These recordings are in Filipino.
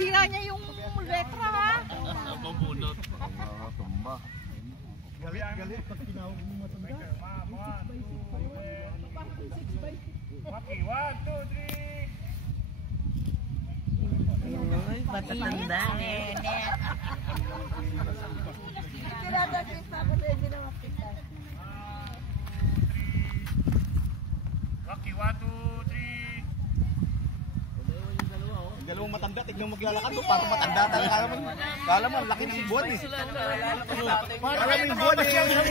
Nasira niya yung letra ha. Mabunot. Tumba. Galit pag tinawag mo matanda. Okay, 1, 2, 3. Uy, matatanda. Okay, 1, 2, 3. Yung dalawang matanda, tignan maglalakad mo, parang matanda talaga. Kala mo, laki ng buwan eh. Kala mo yung buwan eh. Kala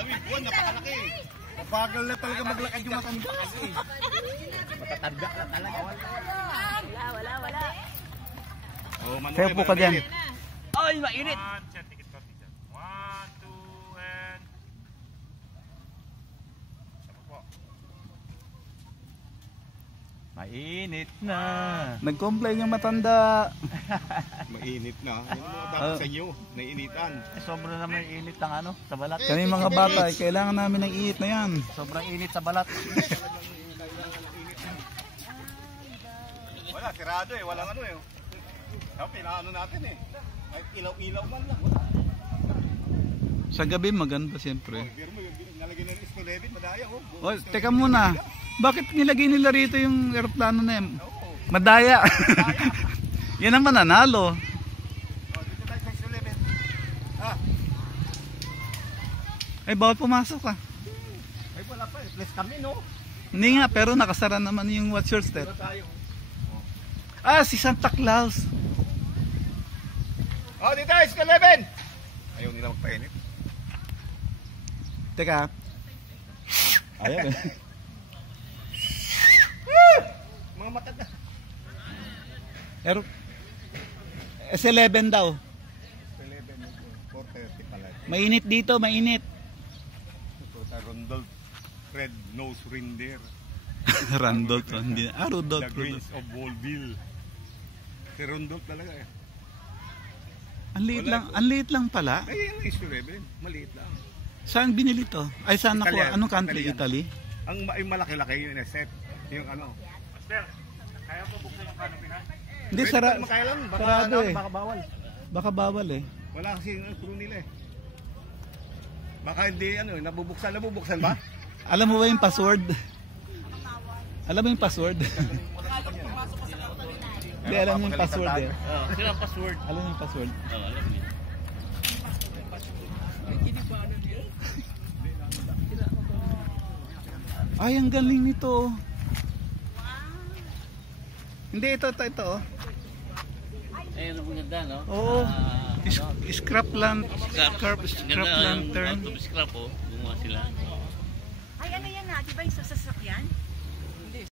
mo yung buwan, napakalaki eh. Bagal na talaga maglakad yung matanda kasi. Matatanda na talaga. Wala. Kaya po ka dyan. Ay, mainit. 1, set, tikit ko, tikit. 1, 2, and... Sapa po. Mainit na. Nag-complain yung matanda. Mainit na. Yan mo dapat sa inyo, nainitan. Sobra naman yung init ng ano, sa balat. Kami mga bata, kailangan namin ng init na yan. Sobrang init sa balat. Wala, sirado eh. Walang ano eh. Pinaano natin eh. Ay, ilaw-ilaw man lang. Wala. Sa gabi maganda siyempre. Pero mo, nalagyan na ng Isko-11, madaya oh. Oh, teka muna. Bakit nilagay nila rito yung eroplano na yan? Madaya. Yan ang mananalo. Oh, dito tayo sa Isko-11. Ah, Ay, bawal pumasok ah. ay wala pa eh. Bless kami no. Hindi nga, pero nakasara naman yung What's Your Step. Wala tayo. Ah, si Santa Claus. Oh, dito tayo Isko-11. Ayaw nila magpainit. Teka. Ayan eh. Mga matanda. S11 daw. Isko-11, 4:30 pala. Mainit dito, mainit. Ito sa Rondolph. Red-nosed reindeer. Randolph. Hindi. Ah, The Rudolph. Greens of Wallville. Si Rondolph talaga eh. Ang liit lang pala. Ay, yung Isko-11, maliit lang. Saan binili to? Ay, saan ako? Italian. Anong country? Italian. Italy? Yung malaki-laki yung set. Yung ano. Master, kaya po buksan yung canopy na? Hindi, Pwede pa makaya lang. Baka, sarado eh. baka bawal. Baka bawal eh. Wala kasi yung crew nila eh. Baka hindi ano, nabubuksan ba? Alam mo ba yung password? Alam mo yung password? Hindi, alam mo yung password eh. Sila ang password. Alam mo yung password? Alam niya. Ay, ang galing nito. Hindi, ito. Oh. Ayun ang maganda, no? Oo. Scrap lantern. Scrap oh. Gumawa sila. Ay, ano yan ha? Di ba yung sasakyan?